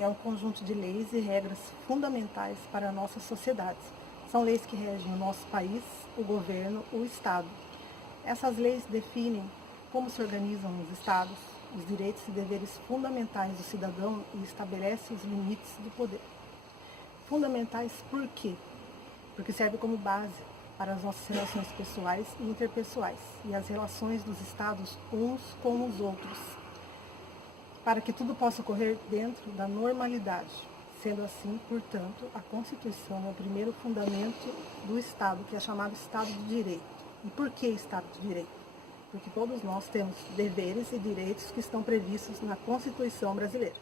é um conjunto de leis e regras fundamentais para a nossa sociedade. São leis que regem o nosso país, o governo, o Estado. Essas leis definem como se organizam os Estados, os direitos e deveres fundamentais do cidadão e estabelecem os limites do poder. Fundamentais por quê? Porque serve como base para as nossas relações pessoais e interpessoais e as relações dos Estados uns com os outros, para que tudo possa ocorrer dentro da normalidade. Sendo assim, portanto, a Constituição é o primeiro fundamento do Estado, que é chamado Estado de Direito. E por que Estado de Direito? Porque todos nós temos deveres e direitos que estão previstos na Constituição brasileira.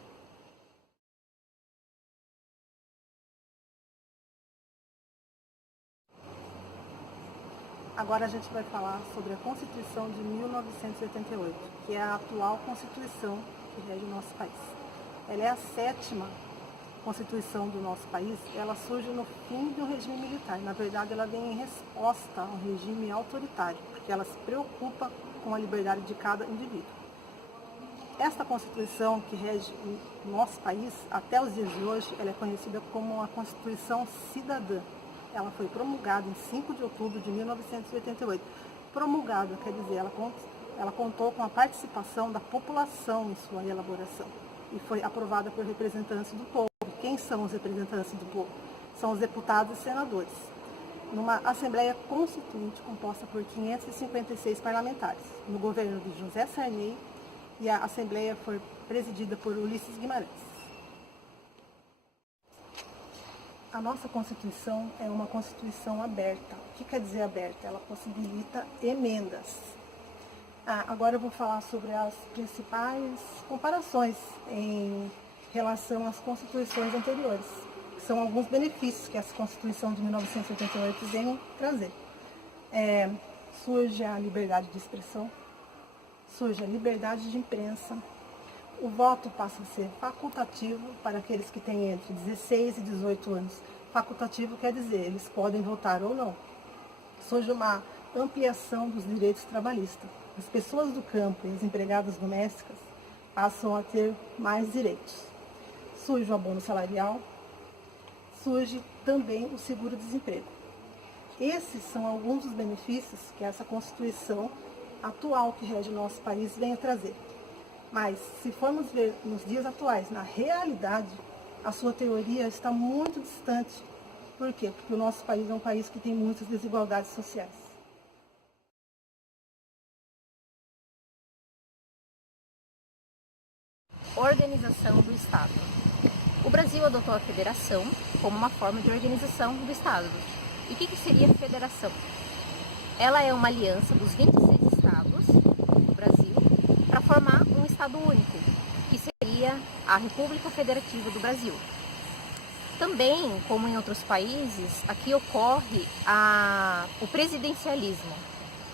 Agora a gente vai falar sobre a Constituição de 1988, que é a atual Constituição que rege o nosso país. Ela é a 7ª Constituição do nosso país. Ela surge no fim do regime militar. Na verdade, ela vem em resposta ao regime autoritário, porque ela se preocupa com a liberdade de cada indivíduo. Esta Constituição que rege o nosso país, até os dias de hoje, ela é conhecida como a Constituição Cidadã. Ela foi promulgada em 5 de outubro de 1988. Promulgada, quer dizer, ela contou com a participação da população em sua elaboração e foi aprovada por representantes do povo. Quem são os representantes do povo? São os deputados e senadores, numa Assembleia Constituinte composta por 556 parlamentares, no governo de José Sarney, e a Assembleia foi presidida por Ulisses Guimarães. A nossa Constituição é uma Constituição aberta. O que quer dizer aberta? Ela possibilita emendas. Agora eu vou falar sobre as principais comparações em relação às constituições anteriores, que são alguns benefícios que essa Constituição de 1988 vem trazer. Surge a liberdade de expressão, surge a liberdade de imprensa, o voto passa a ser facultativo para aqueles que têm entre 16 e 18 anos. Facultativo quer dizer, eles podem votar ou não. Surge uma ampliação dos direitos trabalhistas. As pessoas do campo e as empregadas domésticas passam a ter mais direitos. Surge o abono salarial, surge também o seguro-desemprego. Esses são alguns dos benefícios que essa Constituição atual que rege o nosso país vem a trazer. Mas, se formos ver nos dias atuais, na realidade, a sua teoria está muito distante. Por quê? Porque o nosso país é um país que tem muitas desigualdades sociais. Organização do Estado. O Brasil adotou a federação como uma forma de organização do Estado. E o que seria a federação? Ela é uma aliança dos 26 estados do Brasil para formar um Estado único, que seria a República Federativa do Brasil. Também, como em outros países, aqui ocorre o presidencialismo,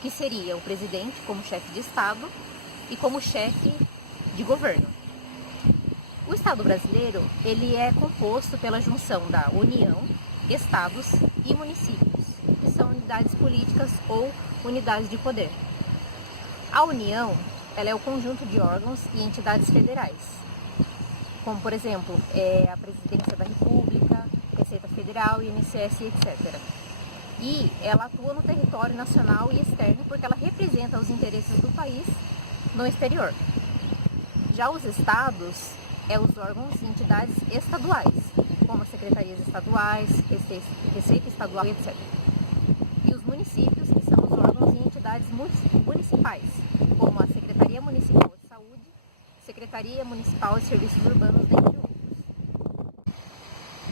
que seria o presidente como chefe de Estado e como chefe de governo. O Estado brasileiro, ele é composto pela junção da União, Estados e municípios, que são unidades políticas ou unidades de poder. A União, ela é o conjunto de órgãos e entidades federais, como, por exemplo, a Presidência da República, Receita Federal, INSS, etc. E ela atua no território nacional e externo porque ela representa os interesses do país no exterior. Já os estados os órgãos e entidades estaduais, como as secretarias estaduais, Receita Estadual, etc. E os municípios, que são os órgãos e entidades municipais, como a Secretaria Municipal de Saúde, Secretaria Municipal de Serviços Urbanos, dentre outros.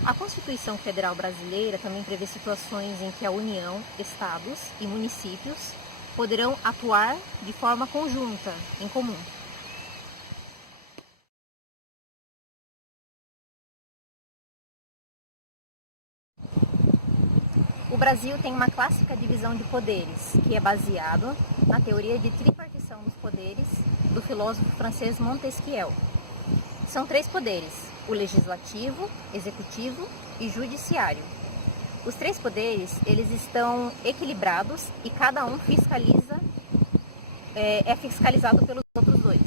A Constituição Federal Brasileira também prevê situações em que a União, Estados e municípios poderão atuar de forma conjunta, em comum. O Brasil tem uma clássica divisão de poderes, que é baseado na teoria de tripartição dos poderes do filósofo francês Montesquieu. São 3 poderes: o legislativo, executivo e judiciário. Os 3 poderes, eles estão equilibrados e cada um é fiscalizado pelos outros 2.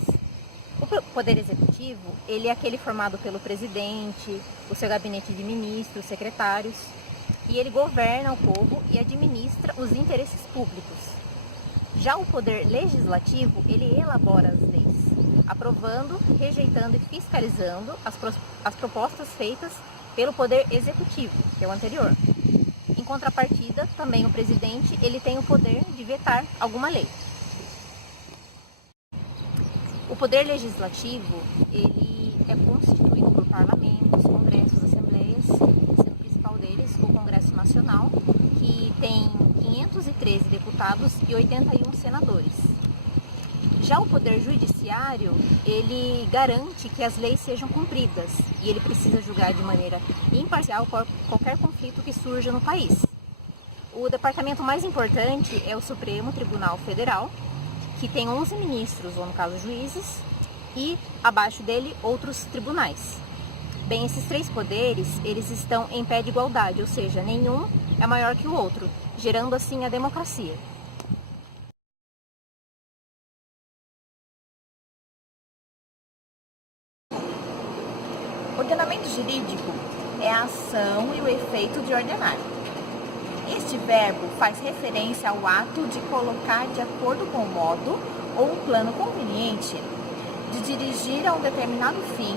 O O Poder Executivo, ele é aquele formado pelo presidente, o seu gabinete de ministros, secretários, e ele governa o povo e administra os interesses públicos. Já o Poder Legislativo, ele elabora as leis, aprovando, rejeitando e fiscalizando as propostas feitas pelo Poder Executivo, que é o anterior. Em contrapartida, também o presidente, ele tem o poder de vetar alguma lei. O Poder Legislativo, ele é constituído por parlamentos, congressos, assembleias, sendo o principal deles o Congresso Nacional, que tem 513 deputados e 81 senadores. Já o Poder Judiciário, ele garante que as leis sejam cumpridas e ele precisa julgar de maneira imparcial qualquer conflito que surja no país. O departamento mais importante é o Supremo Tribunal Federal, que tem 11 ministros, ou no caso juízes, e abaixo dele outros tribunais. Bem, esses três poderes, eles estão em pé de igualdade, ou seja, nenhum é maior que o outro, gerando assim a democracia. Ordenamento jurídico é a ação e o efeito de ordenar. Este verbo faz referência ao ato de colocar de acordo com o modo ou um plano conveniente de dirigir a um determinado fim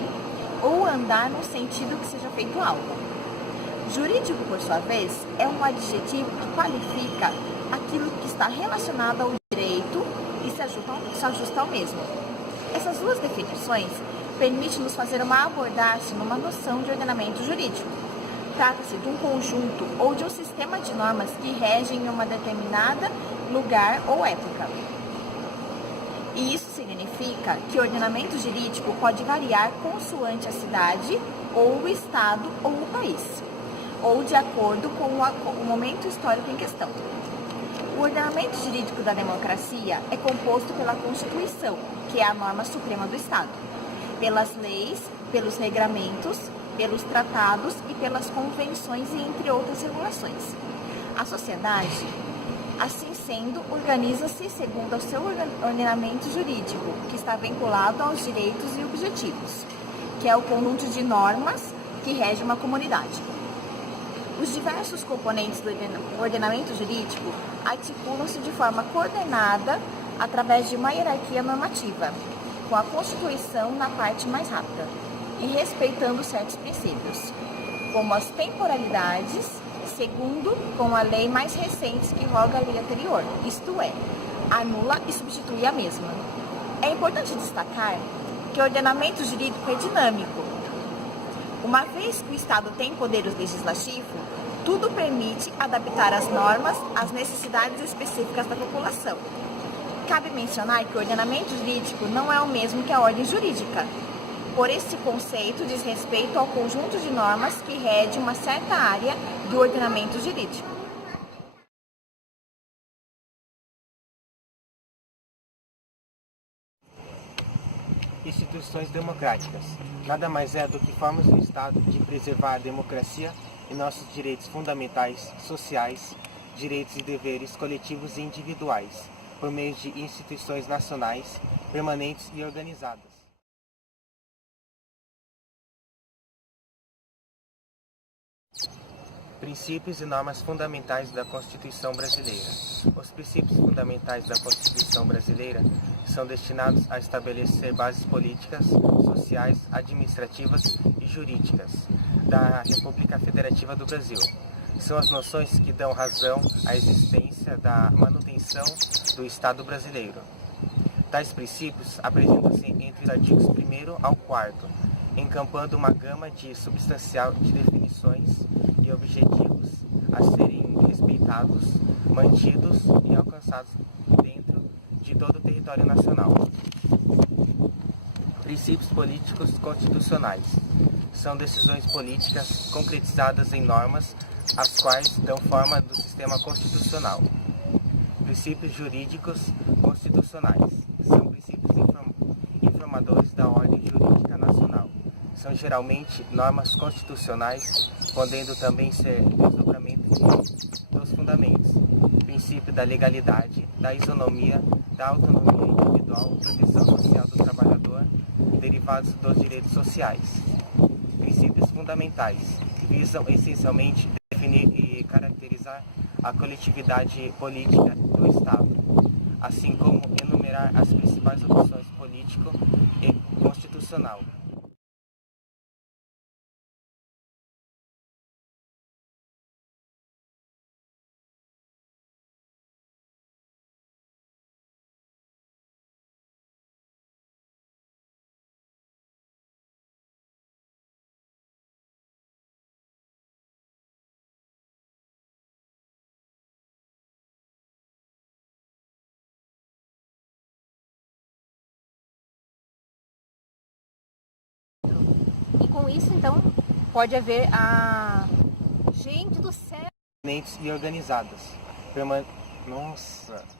ou andar no sentido que seja feito algo. Jurídico, por sua vez, é um adjetivo que qualifica aquilo que está relacionado ao direito e se ajusta ao mesmo. Essas duas definições permitem-nos fazer uma abordagem numa noção de ordenamento jurídico. Trata-se de um conjunto ou de um sistema de normas que regem uma determinada lugar ou época. E isso significa que o ordenamento jurídico pode variar consoante a cidade, ou o estado, ou o país, ou de acordo com o momento histórico em questão. O ordenamento jurídico da democracia é composto pela Constituição, que é a norma suprema do Estado, pelas leis, pelos regramentos, pelos tratados e pelas convenções, e entre outras regulações. A sociedade, assim sendo, organiza-se segundo o seu ordenamento jurídico, que está vinculado aos direitos e objetivos, que é o conjunto de normas que rege uma comunidade. Os diversos componentes do ordenamento jurídico articulam-se de forma coordenada através de uma hierarquia normativa, com a Constituição na parte mais rápida, e respeitando certos princípios, como as temporalidades, segundo com a lei mais recente que roga a lei anterior, isto é, anula e substitui a mesma. É importante destacar que o ordenamento jurídico é dinâmico. Uma vez que o Estado tem poder legislativo, tudo permite adaptar as normas às necessidades específicas da população. Cabe mencionar que o ordenamento jurídico não é o mesmo que a ordem jurídica. Por esse conceito diz respeito ao conjunto de normas que rege uma certa área do ordenamento jurídico. Instituições democráticas nada mais é do que formas do Estado de preservar a democracia e nossos direitos fundamentais, sociais, direitos e deveres coletivos e individuais, por meio de instituições nacionais, permanentes e organizadas. Princípios e normas fundamentais da Constituição Brasileira. Os princípios fundamentais da Constituição Brasileira são destinados a estabelecer bases políticas, sociais, administrativas e jurídicas da República Federativa do Brasil. São as noções que dão razão à existência da manutenção do Estado brasileiro. Tais princípios apresentam-se entre os artigos 1º ao 4º, encampando uma gama de substancial de definições e objetivos a serem respeitados, mantidos e alcançados dentro de todo o território nacional. Princípios políticos constitucionais são decisões políticas concretizadas em normas, as quais dão forma do sistema constitucional. Princípios jurídicos constitucionais são princípios informadores da ordem jurídica nacional. São geralmente normas constitucionais, podendo também ser desdobramento dos fundamentos, princípio da legalidade, da isonomia, da autonomia individual. individual, proteção social do trabalhador, derivados dos direitos sociais. Princípios fundamentais visam essencialmente definir e caracterizar a coletividade política do Estado, assim como enumerar as principais opções político e constitucional. E com isso, então, pode haver a gente do céu. E organizadas. Nossa!